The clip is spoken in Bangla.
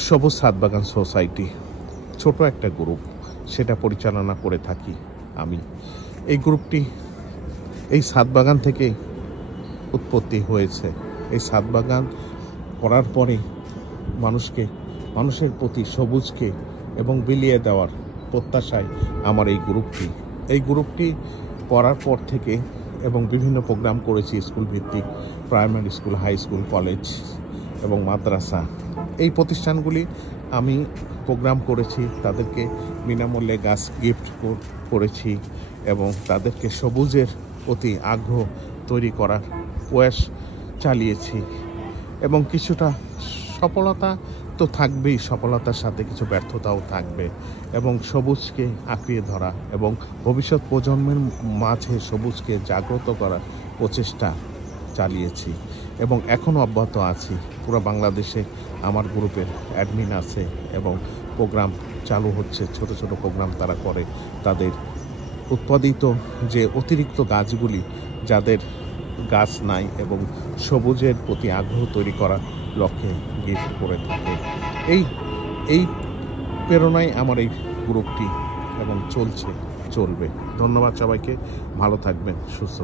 সবুজ ছাদ বাগান সোসাইটি ছোট একটা গ্রুপ, সেটা পরিচালনা করে থাকি আমি। এই গ্রুপটি এই ছাদ বাগান থেকে উৎপত্তি হয়েছে। এই ছাদ বাগান করার পরে মানুষের প্রতি সবুজকে এবং বিলিয়ে দেওয়ার প্রত্যাশায় আমার এই গ্রুপটি করার পর থেকে এবং বিভিন্ন প্রোগ্রাম করেছি, স্কুল ভিত্তিক, primary school, high school, college এবং মাদ্রাসা। এই প্রতিষ্ঠানগুলি আমি প্রোগ্রাম করেছি, তাদেরকে বিনামূল্যে গাছ গিফট করেছি এবং তাদেরকে সবুজের প্রতি আগ্রহ তৈরি করার প্রয়াস চালিয়েছি। এবং কিছুটা সফলতা তো থাকবেই, সফলতার সাথে কিছু ব্যর্থতাও থাকবে, এবং সবুজকে আঁকড়িয়ে ধরা এবং ভবিষ্যৎ প্রজন্মের মাঝে সবুজকে জাগ্রত করার প্রচেষ্টা চালিয়েছি এবং এখনও অব্যাহত আছি। পুরো বাংলাদেশে আমার গ্রুপের অ্যাডমিন আছে এবং প্রোগ্রাম চালু হচ্ছে। ছোট ছোট প্রোগ্রাম তারা করে, তাদের উৎপাদিত যে অতিরিক্ত গাছগুলি, যাদের গাছ নাই এবং সবুজের প্রতি আগ্রহ তৈরি করার লক্ষ্যে গিফট করে থাকে। এই প্রেরণায় আমার এই গ্রুপটি এবং চলবে। ধন্যবাদ সবাইকে, ভালো থাকবেন, সুস্থ।